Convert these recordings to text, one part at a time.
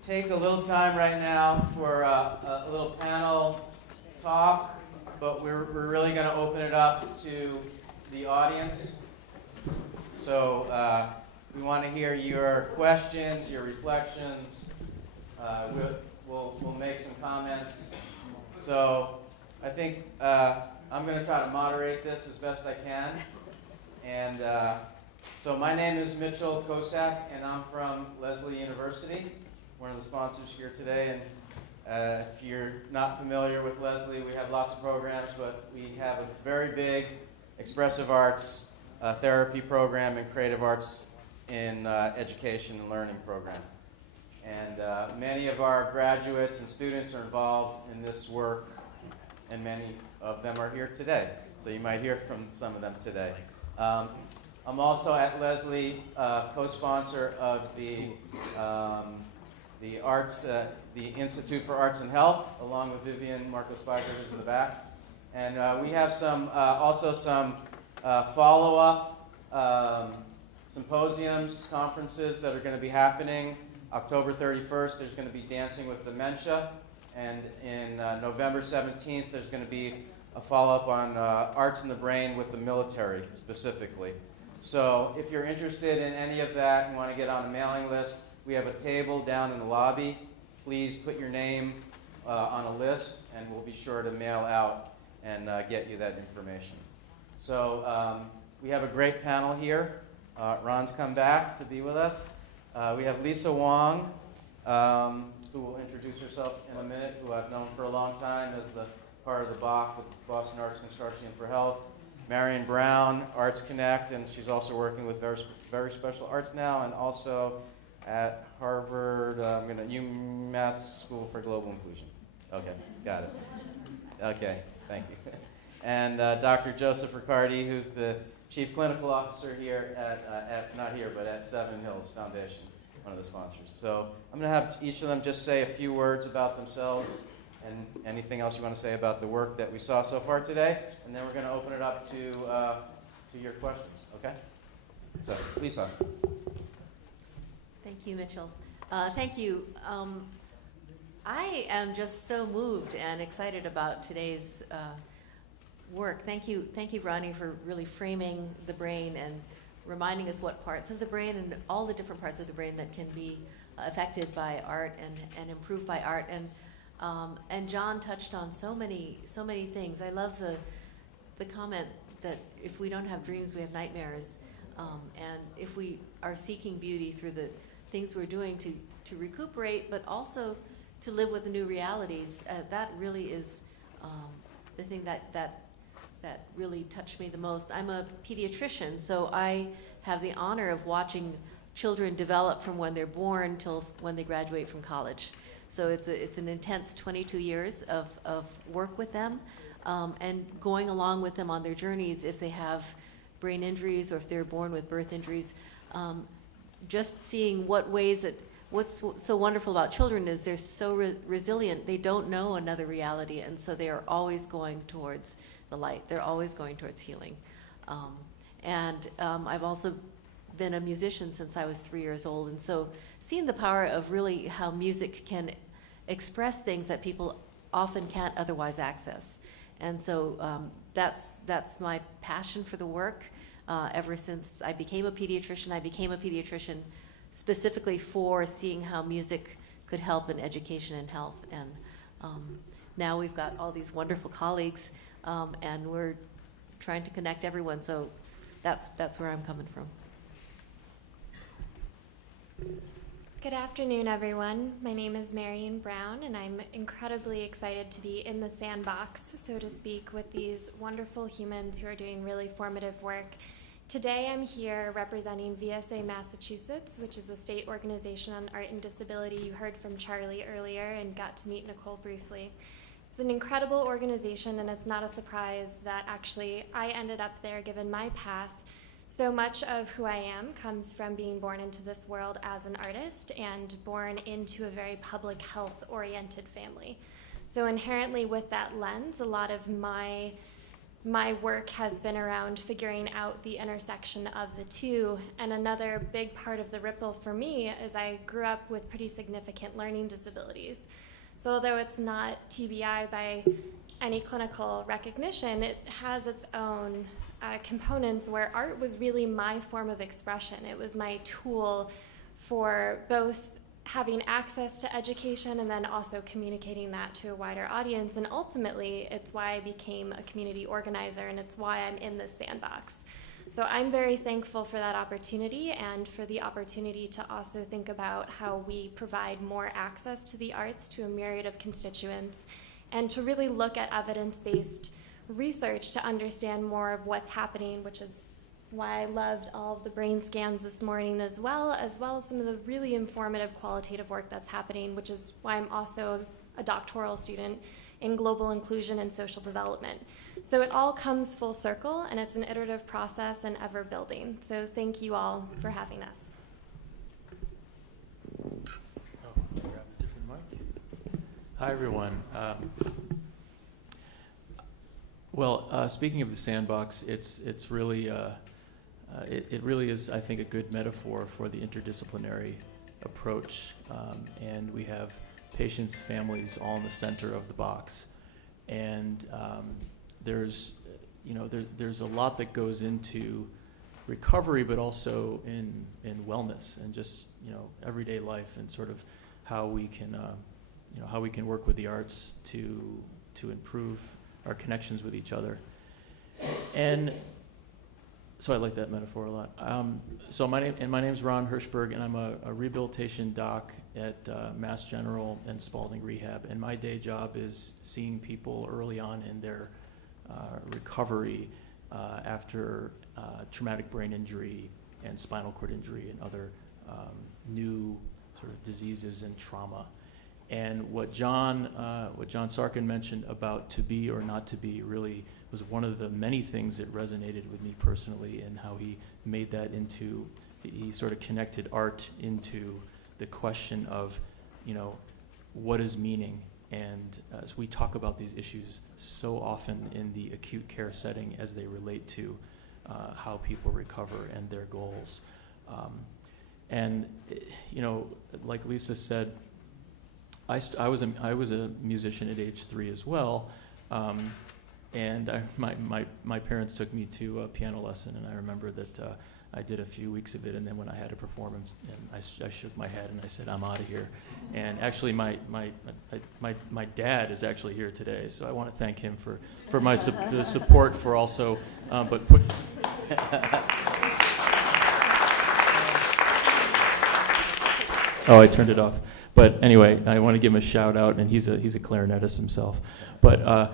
Take a little time right now for a little panel talk, but we're really going to open it up to the audience. So we want to hear your questions, your reflections. We'll make some comments. So I think I'm going to try to moderate this as best I can. And so my name is Mitchell Cossack, and I'm from Lesley University, one of the sponsors here today. And if you're not familiar with Lesley, we have lots of programs, but we have a very big expressive arts therapy program and creative arts in education and learning program. And many of our graduates and students are involved in this work, and many of them are here today. So you might hear from some of them today. I'm also at Lesley, co-sponsor of the Arts, the Institute for Arts and Health, along with Vivian Marcos Spiker, who's in the back. And we have some also some follow-up symposiums, conferences that are going to be happening. October 31st, there's going to be Dancing with Dementia, and in November 17th, there's going to be a follow-up on arts in the brain with the military specifically. So if you're interested in any of that and want to get on a mailing list, we have a table down in the lobby. Please put your name on a list, and we'll be sure to mail out and get you that information. So we have a great panel here. Ron's come back to be with us. We have Lisa Wong, who will introduce herself in a minute, who I've known for a long time as the part of the BOC, the Boston Arts Consortium for Health. Marion Brown, Arts Connect, and she's also working with very special arts now, and also at Harvard, UMass School for Global Inclusion. Okay, got it. Okay, thank you. And Dr. Joseph Riccardi, who's the Chief Clinical Officer here not here, but at Seven Hills Foundation, one of the sponsors. So I'm going to have each of them just say a few words about themselves and anything else you want to say about the work that we saw so far today, and then we're going to open it up to your questions, okay? So, Lisa. Thank you, Mitchell. Thank you. I am just so moved and excited about today's work. Thank you, Ronnie, for really framing the brain and reminding us what parts of the brain and all the different parts of the brain that can be affected by art and improved by art. And John touched on so many things. I love the comment that if we don't have dreams, we have nightmares. And if we are seeking beauty through the things we're doing to recuperate, but also to live with the new realities, that really is the thing that really touched me the most. I'm a pediatrician, so I have the honor of watching children develop from when they're born till when they graduate from college. So it's an intense 22 years of work with them, and going along with them on their journeys if they have brain injuries or if they're born with birth injuries. Just seeing what's so wonderful about children is they're so resilient. They don't know another reality, and so they are always going towards the light. They're always going towards healing. I've also been a musician since I was 3 years old, and so seeing the power of really how music can express things that people often can't otherwise access. And so that's my passion for the work. Ever since I became a pediatrician specifically for seeing how music could help in education and health. And now we've got all these wonderful colleagues, and we're trying to connect everyone. So that's where I'm coming from. Good afternoon, everyone. My name is Marion Brown, and I'm incredibly excited to be in the sandbox, so to speak, with these wonderful humans who are doing really formative work. Today I'm here representing VSA Massachusetts, which is a state organization on art and disability. You heard from Charlie earlier and got to meet Nicole briefly. It's an incredible organization, and it's not a surprise that actually I ended up there given my path. So much of who I am comes from being born into this world as an artist and born into a very public health-oriented family. So inherently with that lens, a lot of my my work has been around figuring out the intersection of the two. And another big part of the ripple for me is I grew up with pretty significant learning disabilities. So although it's not TBI by any clinical recognition, it has its own components where art was really my form of expression. It was my tool for both having access to education and then also communicating that to a wider audience. And ultimately, it's why I became a community organizer, and it's why I'm in this sandbox. So I'm very thankful for that opportunity and for the opportunity to also think about how we provide more access to the arts to a myriad of constituents, and to really look at evidence-based research to understand more of what's happening, which is why I loved all of the brain scans this morning, as well as some of the really informative qualitative work that's happening, which is why I'm also a doctoral student in global inclusion and social development. So it all comes full circle, and it's an iterative process and ever building. So thank you all for having us. Oh, grab a different mic. Hi, everyone. Speaking of the sandbox, it's really it really is, I think, a good metaphor for the interdisciplinary approach. And we have patients, families, all in the center of the box. And there's a lot that goes into recovery, but also in wellness and just everyday life, and sort of how we can work with the arts to improve our connections with each other. And so I like that metaphor a lot. So my name's Ron Hirschberg, and I'm a rehabilitation doc at Mass General and Spaulding Rehab. And my day job is seeing people early on in their recovery after traumatic brain injury and spinal cord injury and other new sort of diseases and trauma. And what John Sarkin mentioned about to be or not to be really was one of the many things that resonated with me personally, and how he made that into, he sort of connected art into the question of, what is meaning? And as we talk about these issues so often in the acute care setting as they relate to how people recover and their goals. Like Lisa said, I was a musician at age 3 as well, and my parents took me to a piano lesson, and I remember that I did a few weeks of it, and then when I had a performance, and I shook my head and I said, "I'm out of here." And actually, my dad is actually here today, so I want to thank him for the support for also, but put. Oh, I turned it off. But anyway, I want to give him a shout out, and he's a clarinetist himself. But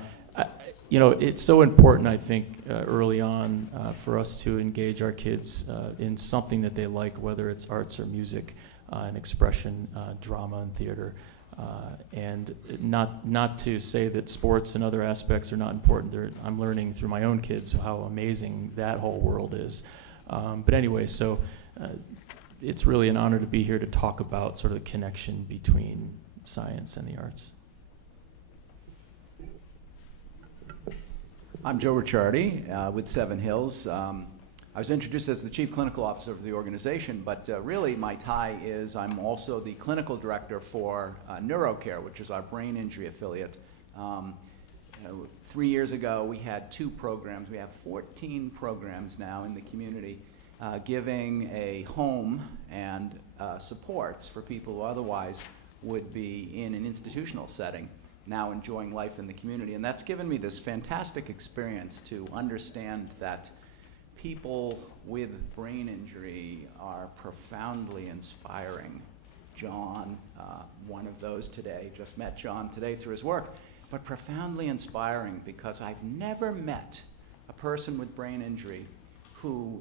it's so important, I think, early on for us to engage our kids in something that they like, whether it's arts or music, and expression, drama and theater, and not to say that sports and other aspects are not important. I'm learning through my own kids how amazing that whole world is. But anyway, so. It's really an honor to be here to talk about sort of the connection between science and the arts. I'm Joe Ricciardi with Seven Hills. I was introduced as the Chief Clinical Officer of the organization, but really my tie is I'm also the Clinical Director for Neuro, which is our brain injury affiliate. 3 years ago, we had 2 programs. We have 14 programs now in the community. Giving a home and supports for people who otherwise would be in an institutional setting, now enjoying life in the community. And that's given me this fantastic experience to understand that people with brain injury are profoundly inspiring. John, one of those today, just met John today through his work, but profoundly inspiring because I've never met a person with brain injury who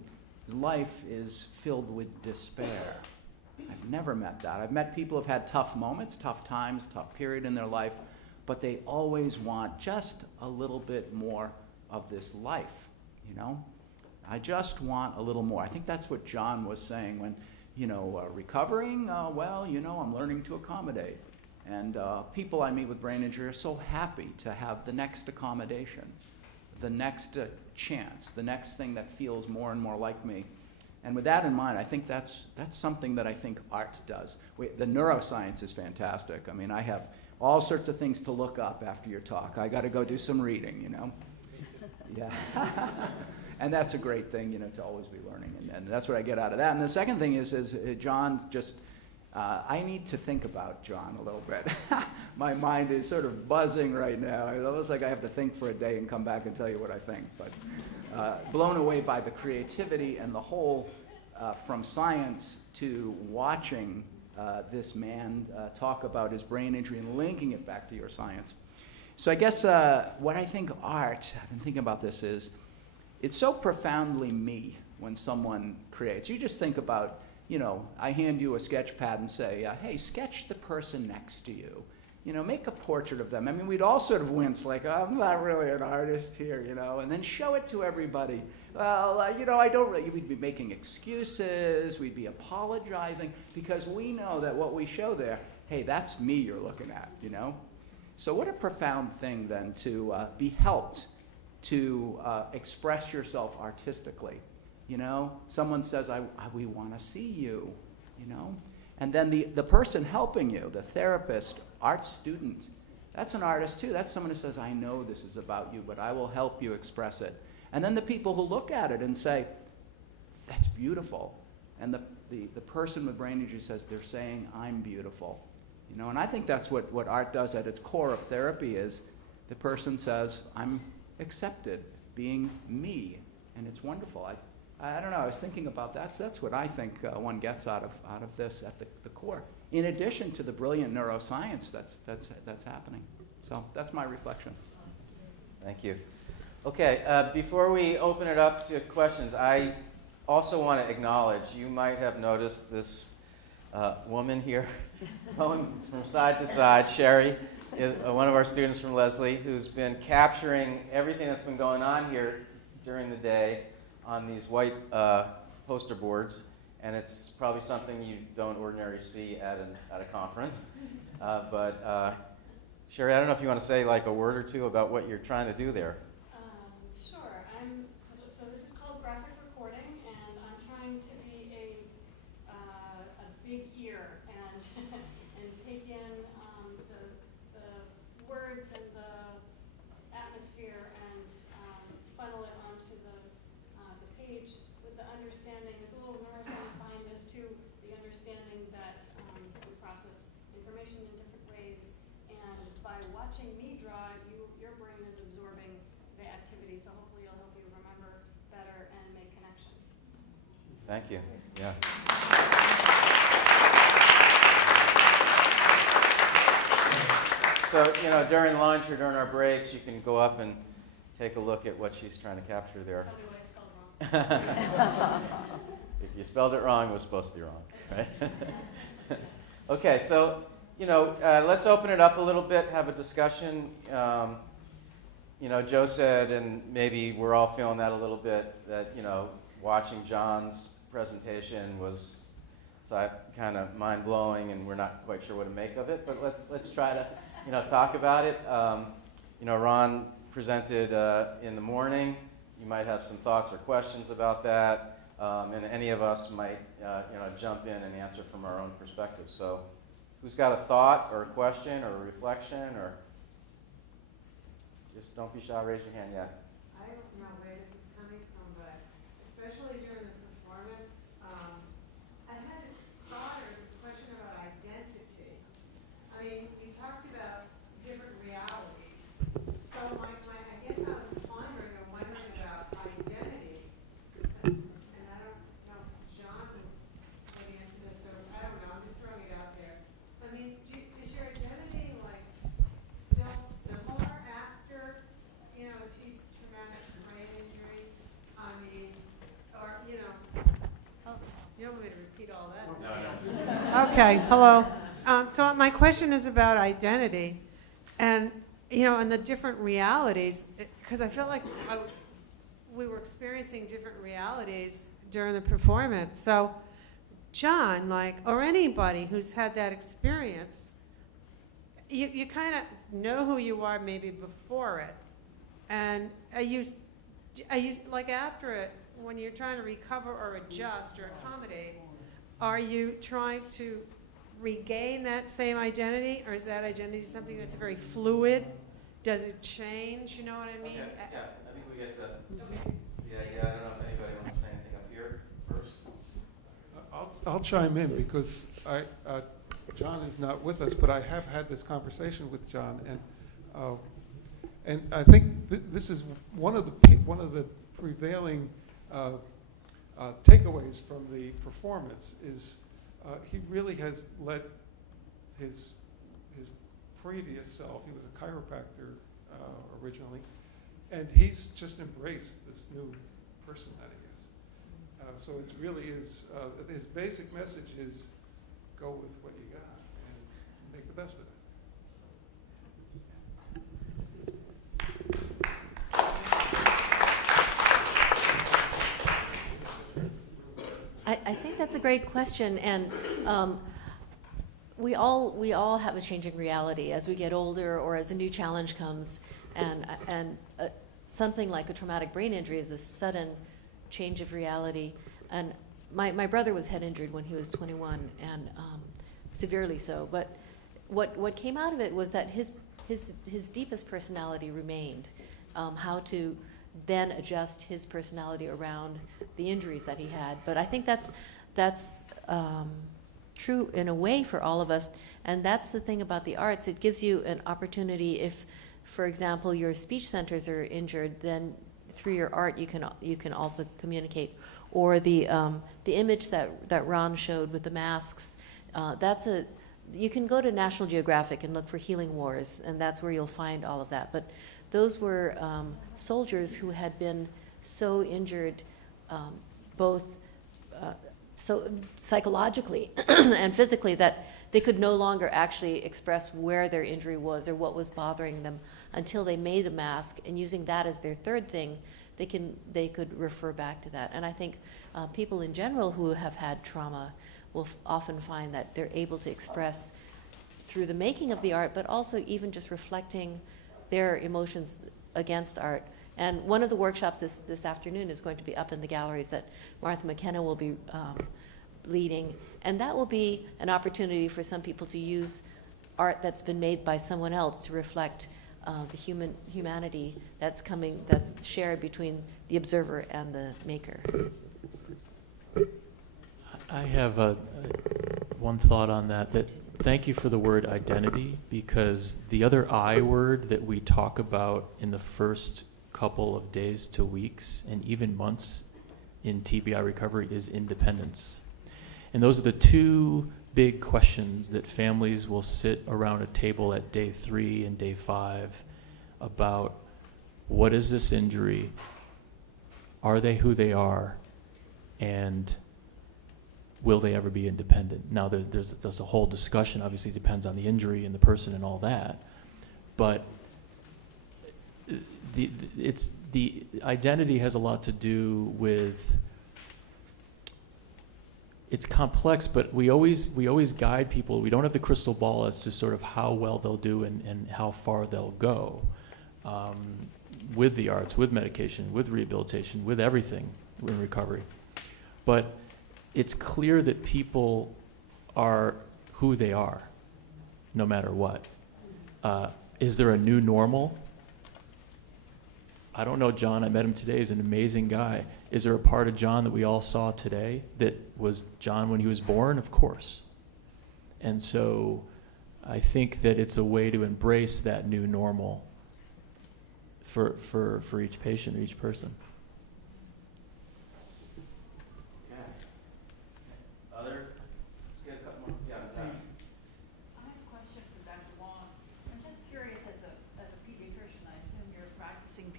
life is filled with despair. I've never met that. I've met people who've had tough moments, tough times, tough period in their life, but they always want just a little bit more of this life, I just want a little more. I think that's what John was saying when, recovering, I'm learning to accommodate. And people I meet with brain injury are so happy to have the next accommodation. the next chance, the next thing that feels more and more like me. And with that in mind, I think that's something that I think art does. The neuroscience is fantastic. I mean, I have all sorts of things to look up after your talk. I got to go do some reading, you know. Yeah. And that's a great thing, you know, to always be learning. And that's what I get out of that. And the second thing is John just, I need to think about John a little bit. My mind is sort of buzzing right now. It's almost like I have to think for a day and come back and tell you what I think. But blown away by the creativity and the whole, from science to watching this man talk about his brain injury and linking it back to your science. So I guess what I think art, I've been thinking about this, is it's so profoundly me when someone creates. You just think about, you know, I hand you a sketch pad and say, hey, sketch the person next to you. You know, make a portrait of them. I mean, we'd all sort of wince like, oh, I'm not really an artist here, you know, and then show it to everybody. Well, you know, I don't really, we'd be making excuses, we'd be apologizing, because we know that what we show there, hey, that's me you're looking at, you know? So what a profound thing then to be helped to express yourself artistically. You know, someone says, we want to see you, you know? And then the person helping you, the therapist, art student, that's an artist too. That's someone who says, I know this is about you, but I will help you express it. And then the people who look at it and say, that's beautiful. And the person with brain injury says, they're saying, I'm beautiful. You know, and I think that's what art does at its core of therapy is the person says, I'm accepted, being me, and it's wonderful. I don't know, I was thinking about that. So that's what I think one gets out of this at the core, in addition to the brilliant neuroscience that's happening. So that's my reflection. Thank you. Okay, before we open it up to questions, I also want to acknowledge, you might have noticed this woman here going from side to side. Sherry is one of our students from Leslie who's been capturing everything that's been going on here during the day on these white poster boards, and it's probably something you don't ordinarily see at a conference. But Sherry, I don't know if you want to say like a word or two about what you're trying to do there. Sure. So this is called graphic recording, and I'm trying to be a big ear and and take in the words and the atmosphere and funnel it onto the page with the understanding. There's a little neuroscience behind this too. The understanding that we process information in different ways, and by watching me draw, your brain is absorbing the activity. So hopefully it'll help you remember better and make connections. Thank you. Yeah. So, you know, during lunch or during our breaks, you can go up and take a look at what she's trying to capture there. Tell me what I spelled wrong. If you spelled it wrong, it was supposed to be wrong, right? Okay, so, you know, let's open it up a little bit, have a discussion. You know, Joe said, and maybe we're all feeling that a little bit, that, you know, watching John's presentation was kind of mind-blowing, and we're not quite sure what to make of it, but let's try to, you know, talk about it. You know, Ron presented in the morning. You might have some thoughts or questions about that, and any of us might, you know, jump in and answer from our own perspective. So, who's got a thought or a question or a reflection, or just don't be shy, raise your hand. Yeah. I don't know where this is coming from, but especially during the performance, I had this thought or this question about identity. I mean, you talked about different realities. So I guess I was pondering and wondering about identity. And I don't know if John would answer this, or I don't know, I'm just throwing it out there. I mean, is your identity like still similar after, you know, traumatic brain injury? I mean, or, you know, you don't want me to repeat all that? No. Okay, hello. So my question is about identity, and, you know, and the different realities, because I feel like we were experiencing different realities during the performance. So, John, like, or anybody who's had that experience, you kind of know who you are maybe before it, And like after it, when you're trying to recover or adjust or accommodate, are you trying to regain that same identity, or is that identity something that's very fluid? Does it change? You know what I mean? Okay, yeah, I think we get the idea. I don't know if anybody wants to say anything up here first. I'll chime in because John is not with us, but I have had this conversation with John, and I think this is one of the prevailing takeaways from the performance is he really has let his previous self. He was a chiropractor originally, and he's just embraced this new person that he is. So it really is, his basic message is go with what you got and make the best of it. I think that's a great question, and we all have a changing reality as we get older or as a new challenge comes, and something like a traumatic brain injury is a sudden change of reality. And my brother was head injured when he was 21, and severely so. But what came out of it was that his deepest personality remained. How to then adjust his personality around the injuries that he had. But I think that's true in a way for all of us. And that's the thing about the arts. It gives you an opportunity if, for example, your speech centers are injured, then through your art you can also communicate. Or the image that Ron showed with the masks, you can go to National Geographic and look for Healing Wars, and that's where you'll find all of that. But those were soldiers who had been so injured, both so psychologically and physically, that they could no longer actually express where their injury was or what was bothering them until they made a mask, and using that as their third thing, they could refer back to that. And I think people in general who have had trauma will often find that they're able to express through the making of the art, but also even just reflecting their emotions against art. And one of the workshops this afternoon is going to be up in the galleries that Martha McKenna will be leading. And that will be an opportunity for some people to use art that's been made by someone else to reflect the humanity that's shared between the observer and the maker. I have one thought on that. Thank you for the word identity, because the other I word that we talk about in the first couple of days to weeks and even months in TBI recovery is independence. And those are the two big questions that families will sit around a table at day 3 and day 5 about: what is this injury? Are they who they are? And will they ever be independent? Now, there's a whole discussion, obviously depends on the injury and the person and all that, but the identity has a lot to do with, it's complex, but we always guide people. We don't have the crystal ball as to sort of how well they'll do and how far they'll go with the arts, with medication, with rehabilitation, with everything in recovery. But it's clear that people are who they are, no matter what. Is there a new normal? I don't know John. I met him today. He's an amazing guy. Is there a part of John that we all saw today that was John when he was born? Of course. And so I think that it's a way to embrace that new normal for each patient or each person.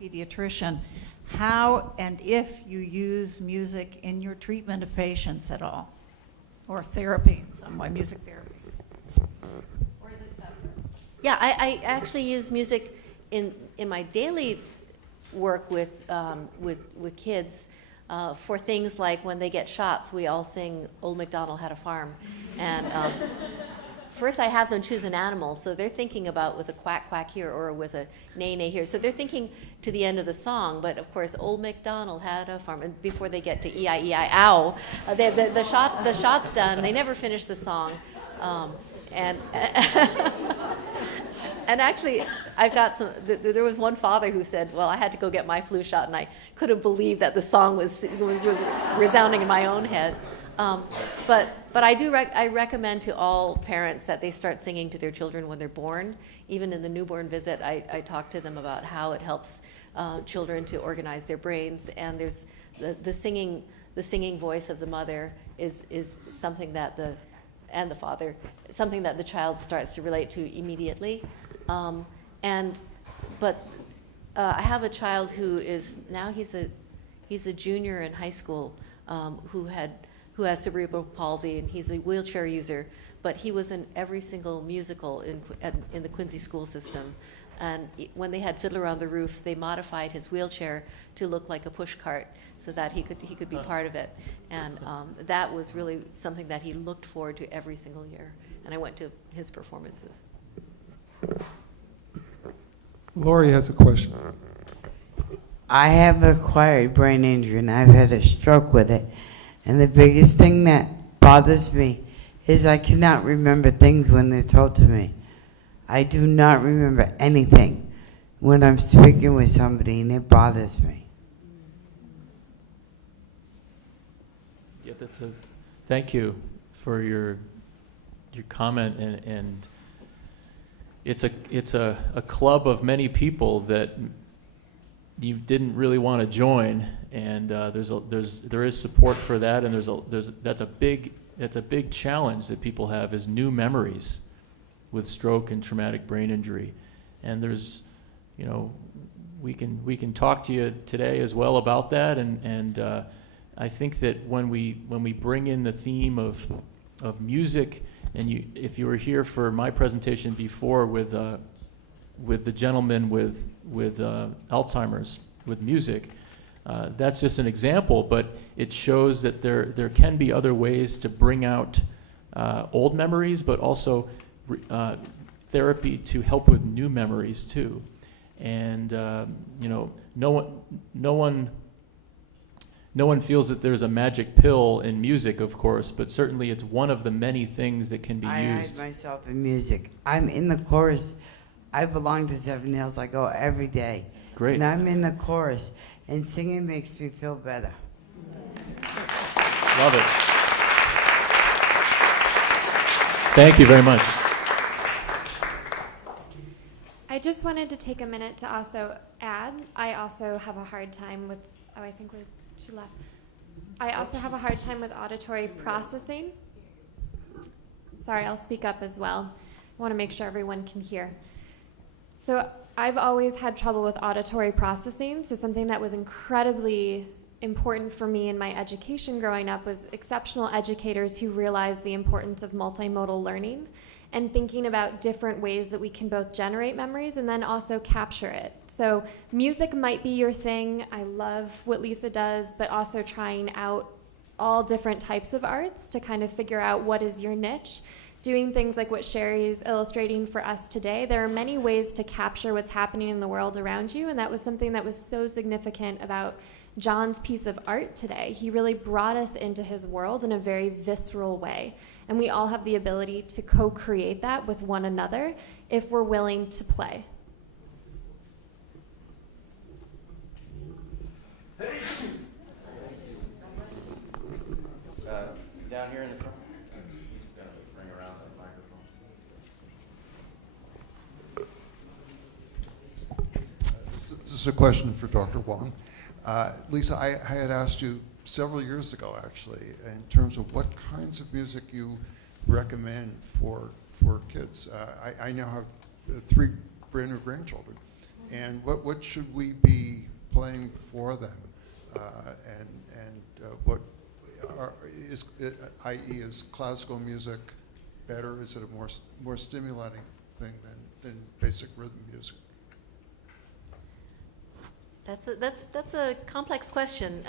Pediatrician, how and if you use music in your treatment of patients at all, or therapy in some way, music therapy, or is it separate? Yeah, I actually use music in my daily work with kids for things like when they get shots. We all sing "Old MacDonald Had a Farm," and first I have them choose an animal, so they're thinking about with a quack quack here or with a neigh neigh here. So they're thinking to the end of the song, but of course, Old MacDonald had a farm, and before they get to E-I-E-I-Ow, the shot's done. They never finish the song, and and actually, I've got some. There was one father who said, "Well, I had to go get my flu shot, and I couldn't believe that the song was resounding in my own head." But I recommend to all parents that they start singing to their children when they're born. Even in the newborn visit, I talk to them about how it helps children to organize their brains. And there's the singing voice of the mother is something that the father, something that the child starts to relate to immediately. But I have a child who is now he's a junior in high school who has cerebral palsy, and he's a wheelchair user, but he was in every single musical in the Quincy school system. And when they had Fiddler on the Roof, they modified his wheelchair to look like a push cart so that he could be part of it. And that was really something that he looked forward to every single year. And I went to his performances. Lori has a question. I have acquired brain injury, and I've had a stroke with it. And the biggest thing that bothers me is I cannot remember things when they're told to me. I do not remember anything when I'm speaking with somebody, and it bothers me. Yeah, thank you for your comment, and it's a club of many people that you didn't really want to join, and there is support for that, and that's a big challenge that people have, is new memories with stroke and traumatic brain injury. And there's, we can talk to you today as well about that, and I think that when we bring in the theme of music, and if you were here for my presentation before with the gentleman with Alzheimer's with music, that's just an example, but it shows that there can be other ways to bring out old memories, but also therapy to help with new memories too. And no one feels that there's a magic pill in music, of course, but certainly it's one of the many things that can be I used. hide myself in music. I'm in the chorus. I belong to Seven Hills. I go every day. Great. And I'm in the chorus, and singing makes me feel better. Love it. Thank you very much. I just wanted to take a minute to also add, I also have a hard time with, she left. I also have a hard time with auditory processing. Sorry, I'll speak up as well. I want to make sure everyone can hear. So I've always had trouble with auditory processing, so something that was incredibly important for me in my education growing up was exceptional educators who realized the importance of multimodal learning and thinking about different ways that we can both generate memories and then also capture it. So music might be your thing. I love what Lisa does, but also trying out all different types of arts to kind of figure out what is your niche. Doing things like what Sherry's illustrating for us today, there are many ways to capture what's happening in the world around you, and that was something that was so significant about John's piece of art today. He really brought us into his world in a very visceral way. And we all have the ability to co-create that with one another if we're willing to play. Down here in the front. He's going to bring around the microphone. This is a question for Dr. Wong. Lisa, I had asked you several years ago, actually, in terms of what kinds of music you recommend for kids. I now have 3 brand new grandchildren, and what should we be playing for them, and what is, i.e., is classical music better? Is it a more stimulating thing than basic rhythm music? That's a complex question.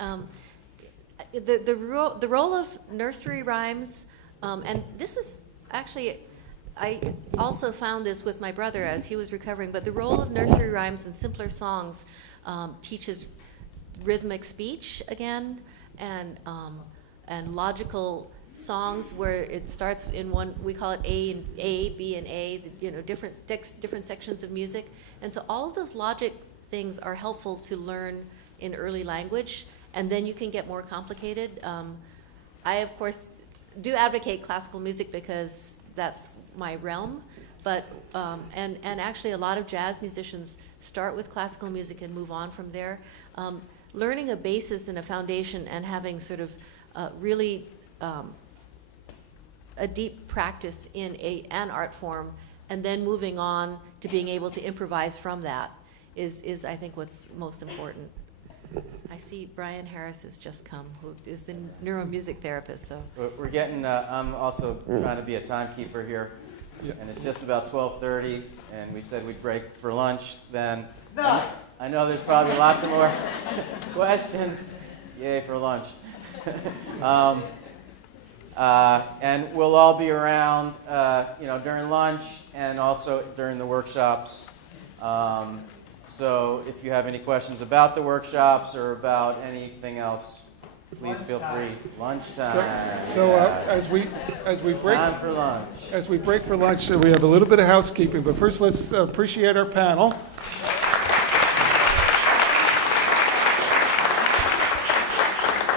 The role of nursery rhymes, and this is actually, I also found this with my brother as he was recovering, but the role of nursery rhymes and simpler songs teaches rhythmic speech again, and logical songs where it starts in one, we call it A and A, B and A, you know, different sections of music. And so all of those logic things are helpful to learn in early language, and then you can get more complicated. I, of course, do advocate classical music because that's my realm, but, and actually a lot of jazz musicians start with classical music and move on from there. Learning a basis and a foundation and having sort of really a deep practice in an art form, and then moving on to being able to improvise from that is I think what's most important. I see Brian Harris has just come, who is the neuro music therapist. So We're getting, I'm also trying to be a timekeeper here, Yeah. and it's just about 12:30, and we said we'd break for lunch then. Nice. I know there's probably lots of more questions. Yay for lunch. And we'll all be around, during lunch and also during the workshops. So if you have any questions about the workshops or about anything else, please feel free. Lunchtime. So as we break Time for lunch. as we break for lunch, we have a little bit of housekeeping. But first, let's appreciate our panel.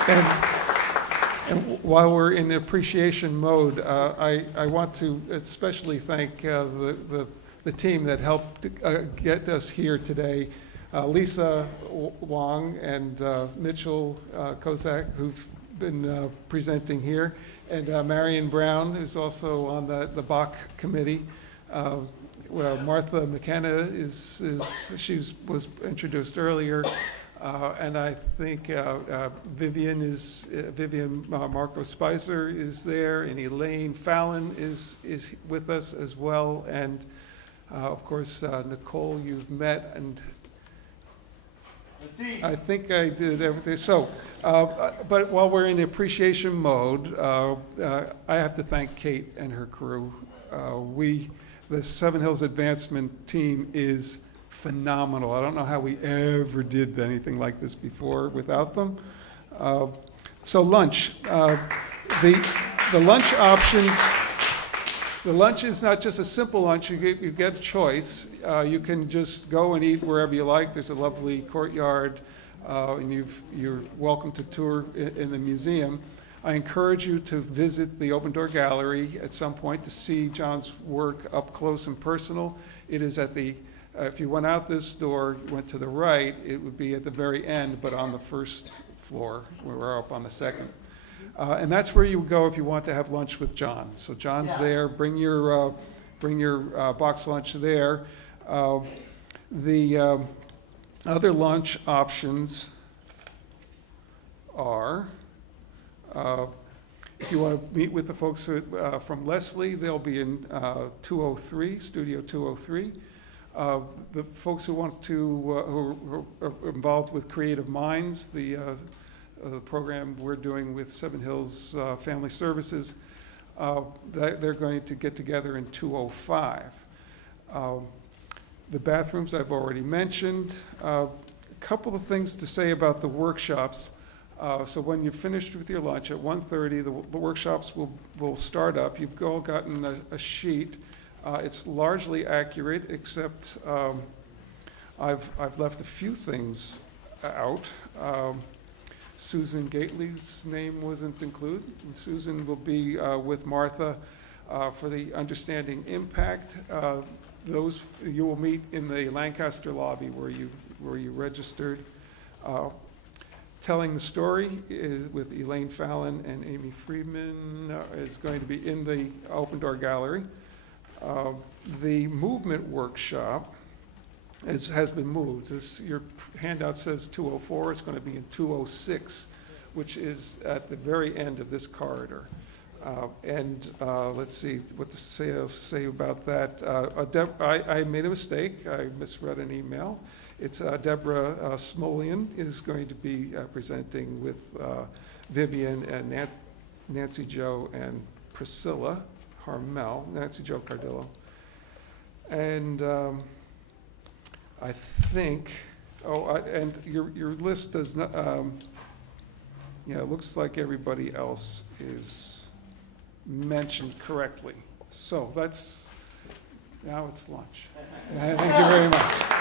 And while we're in appreciation mode, I want to especially thank the team that helped get us here today. Lisa Wong and Mitchell Cossack, who've been presenting here, and Marion Brown, who's also on the Bach committee. Well, Martha McKenna was introduced earlier. And I think Vivian Marco Spicer is there, and Elaine Fallon is with us as well, and of course Nicole you've met, and I think I did everything. So, but while we're in the appreciation mode, I have to thank Kate and her crew. The Seven Hills Advancement team is phenomenal. I don't know how we ever did anything like this before without them. So lunch, the lunch options. The lunch is not just a simple lunch. You get a choice. You can just go and eat wherever you like. There's a lovely courtyard, and you're welcome to tour in the museum. I encourage you to visit the Open Door Gallery at some point to see John's work up close and personal. It is at the if you went out this door, went to the right, it would be at the very end, but on the first floor. We're up on the second. And that's where you would go if you want to have lunch with John. So John's there. Bring your box lunch there. The other lunch options are, if you want to meet with the folks from Leslie, they'll be in 203, Studio 203. The folks who want to, who are involved with Creative Minds, the program we're doing with Seven Hills Family Services, they're going to get together in 205. The bathrooms I've already mentioned. A couple of things to say about the workshops. So when you're finished with your lunch at 1:30, the workshops will start up. You've all gotten a sheet. It's largely accurate, except I've left a few things out. Susan Gately's name wasn't included. And Susan will be with Martha for the Understanding Impact. Those you will meet in the Lancaster lobby where you registered. Telling the Story with Elaine Fallon and Amy Friedman is going to be in the Open Door Gallery. The movement workshop has been moved. Your handout says 204. It's going to be in 206, which is at the very end of this corridor. Let's see what to say about that. I made a mistake. I misread an email. It's Deborah Smolian is going to be presenting with Vivian and Nancy Jo and Priscilla Harmel, Nancy Jo Cardillo. And I think, and your list does not, yeah, it looks like everybody else is mentioned correctly. So now it's lunch. Thank you very much.